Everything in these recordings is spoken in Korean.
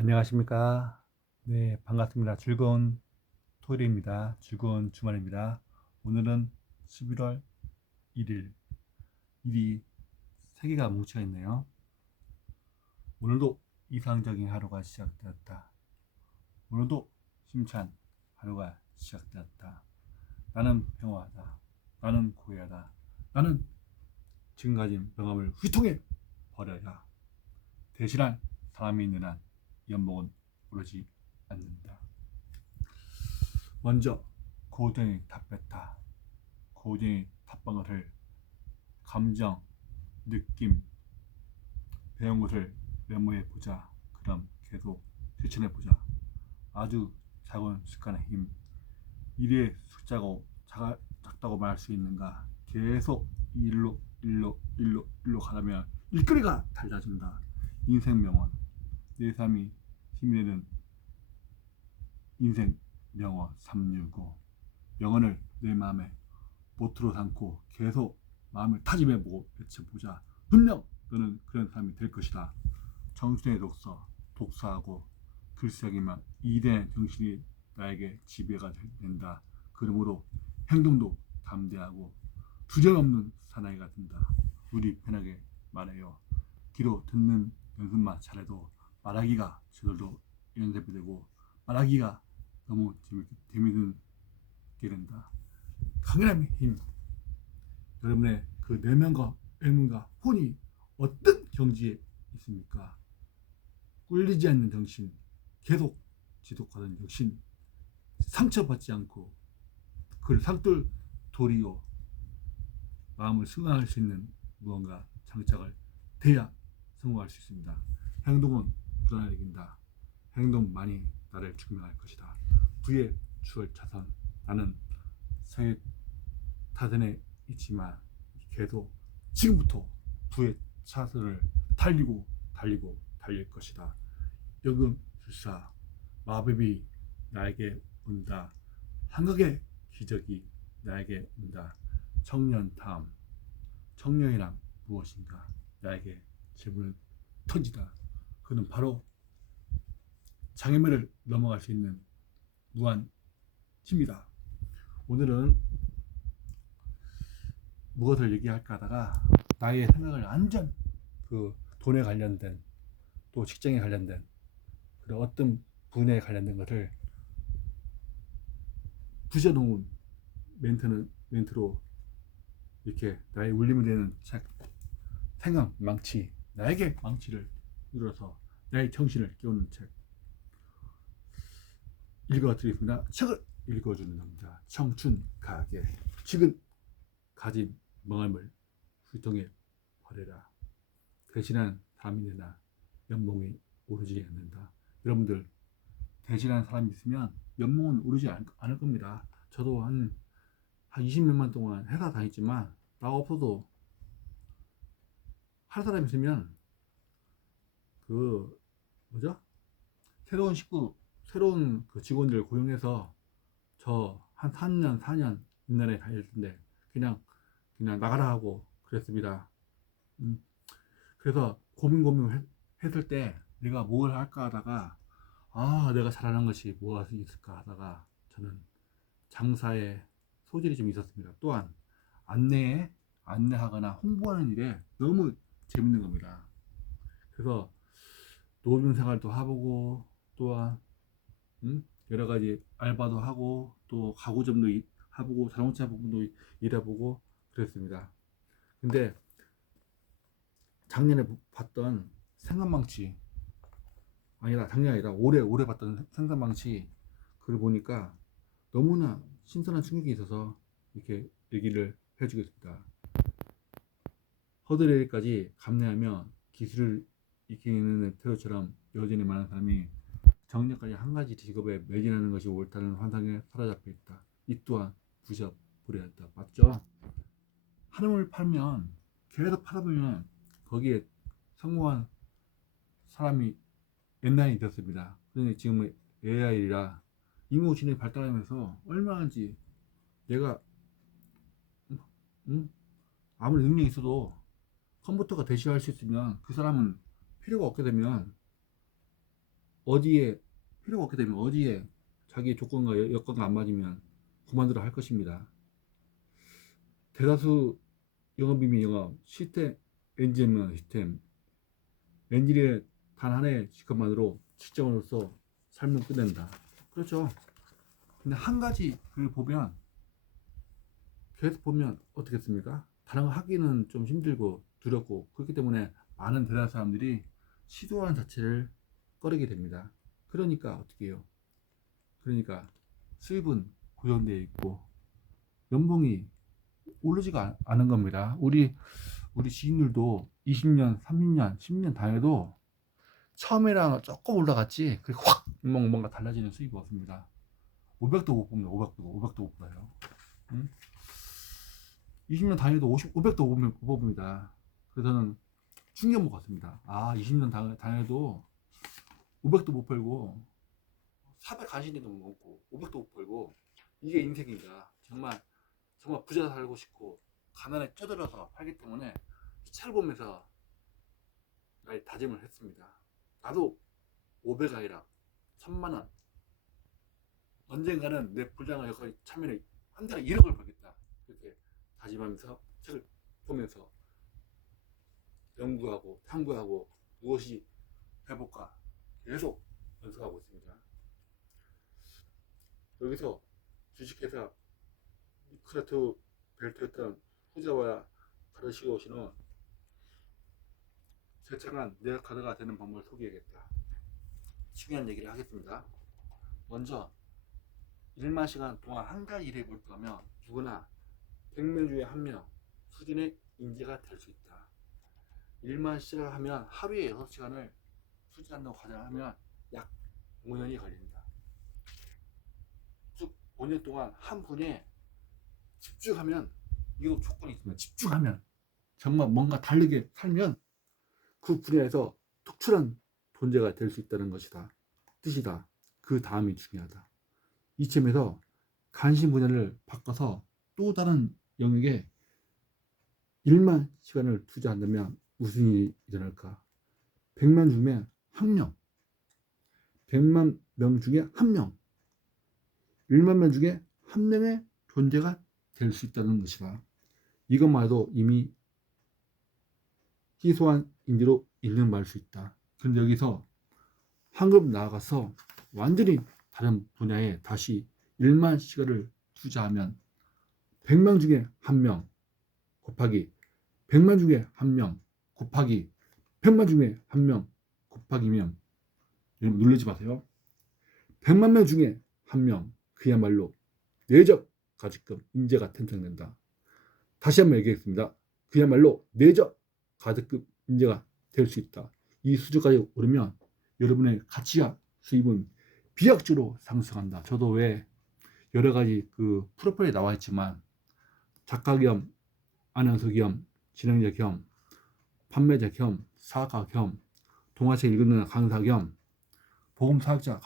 안녕하십니까. 네, 반갑습니다. 즐거운 토요일입니다. 즐거운 주말입니다. 오늘은 11월 1일, 일이 3개가 뭉쳐 있네요. 오늘도 이상적인 하루가 시작되었다. 오늘도 힘찬 하루가 시작되었다. 나는 평화하다. 나는 고요하다. 나는 지금 가진 명함을 휘통해 버려야 대신할 사람이 있는 한 연봉은 오르지 않는다. 먼저 고den이 답했다. 고den이 답방을 감정, 느낌, 배운 것을 메모해 보자. 그럼 계속 실천해 보자. 아주 작은 습관의 힘. 일의 숫자가 작다고 말할 수 있는가? 계속 일로 가려면 일거리가 달라진다. 인생 명언. 내 삶이 힘이 되는 인생 명언 365. 명언을 내 마음에 모토로 삼고 계속 마음을 다짐해보고 외쳐보자. 분명 너는 그런 사람이 될 것이다. 정신의 독서하고 글쓰기만 이대 정신이 나에게 지배가 된다. 그러므로 행동도 담대하고 주저없는 사나이가 된다. 우리 편하게 말해요. 귀로 듣는 연습만 잘해도 말하기가 저절로 연습이 되고 말하기가 너무 재밌는 게 된다. 강인함의 힘. 여러분의 그 내면과 의문과 혼이 어떤 경지에 있습니까? 꿀리지 않는 정신, 계속 지속하는 정신, 상처받지 않고 그를 상돌 도리어 마음을 승화할 수 있는 무언가 장착을 돼야 성공할 수 있습니다. 행동은 불안을 이긴다. 행동만이 나를 증명할 것이다. 부의 주얼 차선. 나는 성의 타선에 있지만 계속 지금부터 부의 차선을 달릴 것이다. 여금 불사 마법이 나에게 온다. 한국의 기적이 나에게 온다. 청년 다음. 청년이란 무엇인가? 나에게 질문을 던지다. 그는 바로 장애물을 넘어갈 수 있는 무한 힘이다. 오늘은 무엇을 얘기할까 하다가 나의 생각을 완전 그 돈에 관련된 또 직장에 관련된 그런 어떤 분야에 관련된 것을 부셔놓은 멘트로 이렇게 나의 울림이 되는 책, 생각 망치, 나에게 망치를 눌러서 나의 정신을 깨우는 책 읽어드리겠습니다. 책을 읽어주는 남자, 청춘 가게. 지금 가진 명함을 훌통에 버려라. 대신한 사람이 되나 연봉이 오르지 않는다. 여러분들 대신한 사람이 있으면 연봉은 오르지 않을 겁니다. 저도 한 20년만 동안 회사 다녔지만 나 없어도 할 사람 있으면 그 뭐죠? 새로운 그 직원들 고용해서 저 한 3년 4년 옛날에 다닐 텐데 그냥 나가라 하고 그랬습니다. 그래서 고민 했을 때 내가 뭘 할까 하다가 내가 잘하는 것이 무엇이 있을까 하다가 저는 장사에 소질이 좀 있었습니다. 또한 안내하거나 홍보하는 일에 너무 재밌는 겁니다. 그래서 노동 생활도 해보고 또한 여러 가지 알바도 하고 또 가구점도 해보고 자동차 부분도 일해보고 그랬습니다. 근데 작년에 봤던 생각망치 작년이 아니라 올해 봤던 생각망치 그걸 보니까 너무나 신선한 충격이 있어서 이렇게 얘기를 해주겠습니다. 허드레일까지 감내하며 기술을 익히는 태도처럼 여전히 많은 사람이 정년까지 한 가지 직업에 매진하는 것이 옳다는 환상에 사로잡혀 있다. 이 또한 부셔버려야 한다. 맞죠? 한음을 팔면 계속 팔아보면 거기에 성공한 사람이 옛날에 있었습니다. 그런데 지금은 AI라 인공지능이 발달하면서 얼마나인지 내가 아무리 능력이 있어도 컴퓨터가 대시할 수 있으면 그 사람은 필요가 없게 되면 어디에 필요가 없게 되면 어디에 자기 조건과 여건과 안 맞으면 그만두라 할 것입니다. 대다수 영업이면 영업, 시스템 엔지니어면 시스템, 엔지니어의 단 하나의 직업만으로 직장으로서 삶을 끝낸다. 그렇죠. 근데 한 가지 그 보면 계속 보면 어떻겠습니까? 다른 거 하기는 좀 힘들고 두렵고 그렇기 때문에 많은 대다수 사람들이 시도하는 자체를 꺼리게 됩니다. 그러니까 어떻게 해요? 그러니까 수입은 고정되어 있고 연봉이 오르지가 않은 겁니다. 우리 지인들도 20년, 30년, 10년 다녀도 처음에랑 조금 올라갔지 그리고 확 뭔가 달라지는 수입이 없습니다. 500도 못 봅니다. 500도 못 봐요. 응? 20년 다녀도 500도 못 봅니다. 그래서 저는 충격 먹었습니다. 아, 20년 다녀도 500도 못 벌고 400 간신히도 못 먹고 500도 못 벌고 이게 인생인가. 정말 부자 살고 싶고 가난에 쪄들어서 살기 때문에 이 차를 보면서 다짐을 했습니다. 나도 500 아니라 1000만 원 언젠가는 내 불량을 여기까지 차면에 한 달에 1억을 벌겠다. 그렇게 다짐하면서 책을 보면서 연구하고 탐구하고 무엇이 해볼까 계속 연습하고 있습니다. 여기서 주식회사 크라트 벨트였던 후자와 가르치고 오시는 세창한 내역카드가 되는 방법을 소개하겠다. 중요한 얘기를 하겠습니다. 먼저 1만 시간 동안 한 가지 일에 몰두하면 누구나 100명 중에 1명 수준의 인재가 될 수 있다. 1만 시간을 하면 하루에 6시간을 수지한다고 가정하면 약 5년이 걸린다. 쭉 5년 동안 한 분에 집중하면, 이거 조건이 있으면 집중하면 정말 뭔가 다르게 살면 그 분야에서 특출한 존재가 될 수 있다는 것이다. 뜻이다. 그 다음이 중요하다. 이쯤에서 관심 분야를 바꿔서 또 다른 영역에 1만 시간을 투자한다면 무슨 일이 일어날까? 100만 중에 한 명, 100만 명 중에 한 명, 1만 명 중에 한 명의 존재가 될 수 있다는 것이다. 이것만 해도 이미 희소한 인재로 인정받을 수 있다. 그런데 여기서 한 급 나아가서 완전히 다른 분야에 다시 1만 시간을 투자하면 100명 중에 한 명 곱하기 100만 중에 한 명 곱하기 100만 중에 한 명 곱하기면, 여러분 놀라지 마세요. 100만 명 중에 한 명, 그야말로 내적 가득급 인재가 탄생된다. 다시 한번 얘기하겠습니다. 그야말로 내적 가득급 인재가 될 수 있다. 이 수준까지 오르면 여러분의 가치와 수입은 비약적으로 상승한다. 저도 왜 여러 가지 그 프로필에 나와 있지만 작가 겸 아나운서 겸 진행자 겸 판매자 겸 사학가 겸 동화책 읽는 강사 겸 보험사학자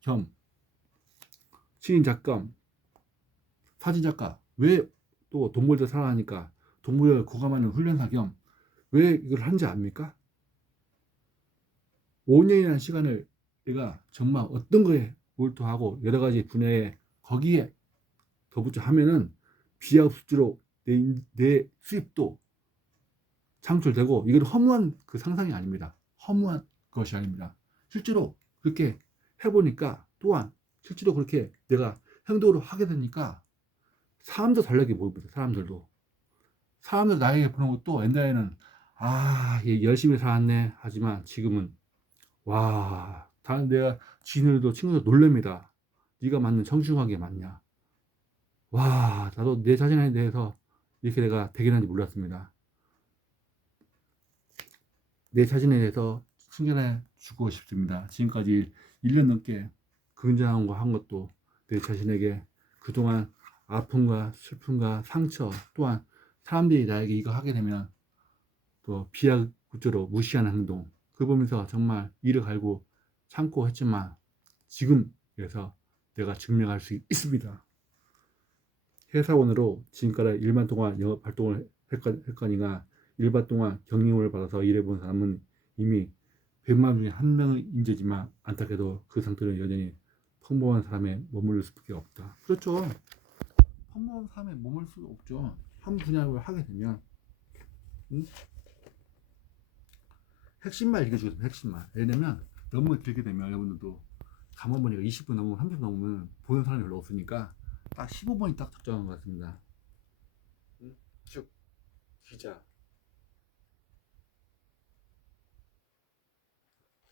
겸 시인작가 사진작가, 왜 또 동물들 사랑하니까 동물을 구감하는 훈련사 겸 왜 이걸 하는지 압니까? 5년이라는 시간을 내가 정말 어떤 거에 몰두하고 여러 가지 분야에 거기에 덧붙여 하면은 비약수지로 내 수입도 창출되고, 이건 허무한 그 상상이 아닙니다. 허무한 것이 아닙니다. 실제로 그렇게 해보니까, 또한 실제로 그렇게 내가 행동으로 하게 되니까 사람도 달라게 보입니다. 사람들 나에게 보는 것도 옛날에는 얘 열심히 살았네 하지만 지금은 와, 다른 내가 지인들도 친구들 놀랍니다. 네가 맞는 정중하게 맞냐. 와, 나도 내 자신에 대해서 이렇게 내가 대견한지 몰랐습니다. 내 자신에 대해서 칭찬해 주고 싶습니다. 지금까지 1년 넘게 긍정한 거 한 것도 내 자신에게 그동안 아픔과 슬픔과 상처, 또한 사람들이 나에게 이거 하게 되면 또 비약구조로 무시하는 행동, 그걸 보면서 정말 이를 갈고 참고 했지만 지금에서 내가 증명할 수 있습니다. 회사원으로 지금까지 1만 동안 영업 활동을 했거니와 1반 동안 경력을 받아서 일해본 사람은 이미 100만 중에 한 명의 인재지만 안타깝게도 그 상태는 여전히 평범한 사람에 머무를 수밖에 없다. 그렇죠. 평범한 사람에 머물 수 없죠. 한 분야를 하게 되면 응? 핵심만 읽어주세요. 핵심만. 왜냐면 너무 길게 되면 여러분들도 감원 보니까 20분 넘으면 30분 넘으면 보는 사람이 별로 없으니까 딱 15분이 딱 적정한 것 같습니다. 응? 즉 기자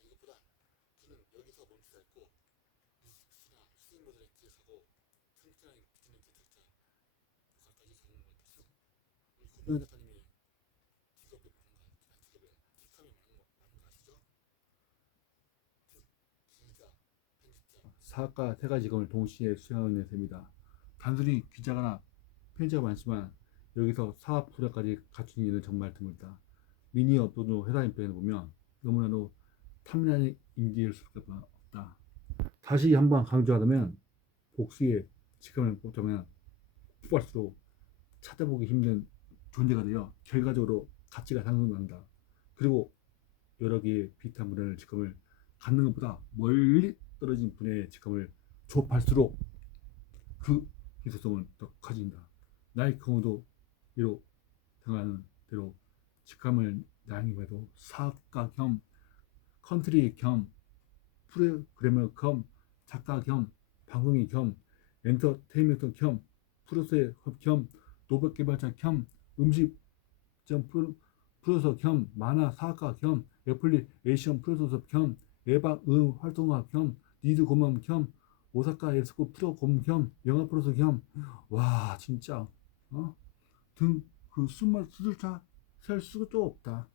이것보다 저는 여기서 멈추자 했고 뉴스나 수능 모델에 기획하고 청춘한 비즈니스 기획자 거기까지 가는 것 같았어. 우리 고명 작가님이 직업이 많은 거 직업에 직함이 많은 거 아시죠? 기자, 편집자, 사학과 세 가지 직업을 동시에 수행하는 셈이다. 단순히 기자거나 편집자가 많지만 여기서 사업 분야까지 갖춘 이는 정말 드물다. 미니 업로드 회사 인편에 보면 너무나도 탐나는 인기일 수밖에 없다. 다시 한번 강조하자면 복수의 직함을 뽑자면 뽑을수록 찾아보기 힘든 존재가 되어 결과적으로 가치가 상승한다. 그리고 여러 개의 비슷한 분야의 직함을 갖는 것보다 멀리 떨어진 분야의 직함을 조합할수록 그 희소성은 더 커진다. 나의 경우도 이로 생각하는 대로 직함을 나뉘어도 사업가 겸 컨트리 겸 프로그래머 겸 작가 겸 방송인 겸 엔터테인먼트 겸 프로듀서 겸 로봇 개발자 겸 음식점 프로듀서 겸 만화 사학과 겸 애플리케이션 프로듀서 겸 예방 활동가 겸 리드 고문 겸 오사카 에스코 프로 고문 겸 영화 프로듀서 겸 와 진짜 등 그 숨을 수들차 셀 수도 없다.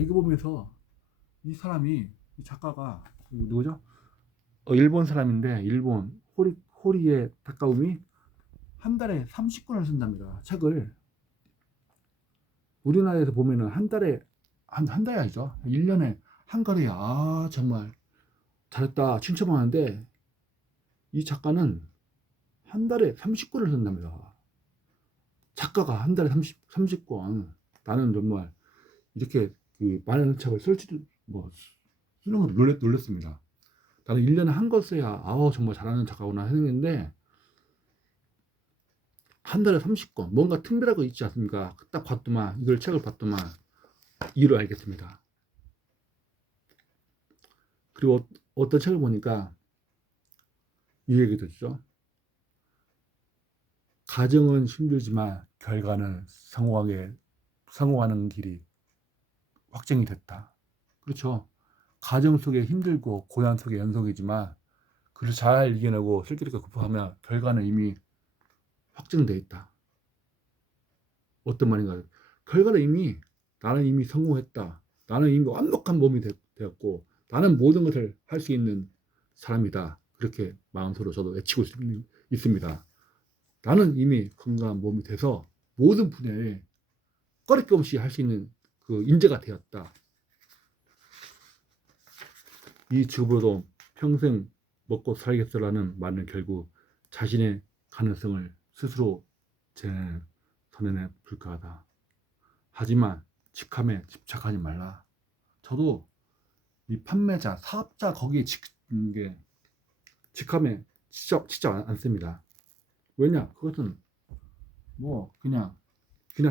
이거 보면서 이 사람이 이 작가가 누구죠? 일본 사람인데 일본 호리에 타카우미 한 달에 30권을 쓴답니다. 책을. 우리나라에서 보면은 한 달에 한 달이 아니죠. 1년에 한 권에 정말 잘했다 칭찬하는데 이 작가는 한 달에 30권을 쓴답니다. 작가가 한 달에 30권. 나는 정말 이렇게 그 많은 책을 쓸지도 쓰는 걸 놀랐습니다. 나는 1년에 한 권 써야 정말 잘하는 작가구나 했는데 한 달에 30권 뭔가 특별한 거 있지 않습니까? 딱 봤더만 이걸 책을 봤더만 이유를 알겠습니다. 그리고 어떤 책을 보니까 이 얘기도 있죠. 가정은 힘들지만 결과는 성공하는 길이 확정이 됐다. 그렇죠. 가정 속에 힘들고 고난 속의 연속이지만 그를 잘 이겨내고 슬기롭게 극복하면 결과는 이미 확정되어 있다. 어떤 말인가요? 결과는 나는 이미 성공했다. 나는 이미 완벽한 몸이 되었고 나는 모든 것을 할 수 있는 사람이다. 그렇게 마음속으로 저도 외치고 있습니다. 나는 이미 건강한 몸이 돼서 모든 분야에 꺼리낌 없이 할 수 있는 그 인재가 되었다. 이 직업으로도 평생 먹고 살겠어라는 말은 결국 자신의 가능성을 스스로 선언에 불과하다. 하지만 직함에 집착하지 말라. 저도 이 판매자, 사업자 거기에 직함에 진짜 않습니다. 왜냐? 그것은 그냥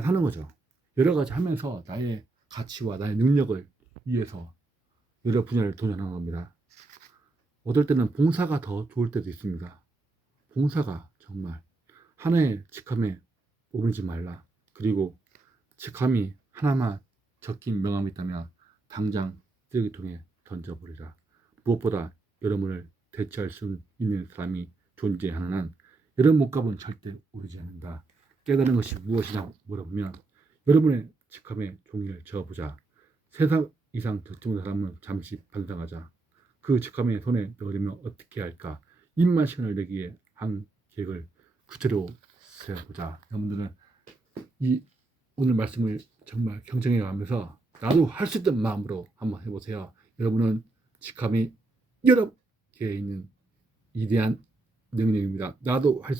하는 거죠. 여러 가지 하면서 나의 가치와 나의 능력을 위해서 여러 분야를 도전하는 겁니다. 어떨 때는 봉사가 더 좋을 때도 있습니다. 봉사가 정말 하나의 직함에 머물지 말라. 그리고 직함이 하나만 적힌 명함이 있다면 당장 쓰레기통에 던져버리라. 무엇보다 여러분을 대체할 수 있는 사람이 존재하는 한 여러분 몸값은 절대 오르지 않는다. 깨달은 것이 무엇이냐 물어보면 여러분의 직함에 종이를 저어보자. 세상 이상 적중한 사람은 잠시 반성하자. 그 직함에 손에 넣으려면 어떻게 할까? 입만 시간을 내기에 한 계획을 구체로 세워보자. 여러분들은 이 오늘 말씀을 정말 경청해 가면서 나도 할 수 있던 마음으로 한번 해보세요. 여러분은 직함이 여러 개에 있는 위대한 능력입니다. 나도 할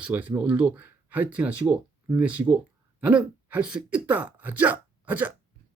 수가 있으면 오늘도 화이팅 하시고 힘내시고 나는 할 수 있다. 하자.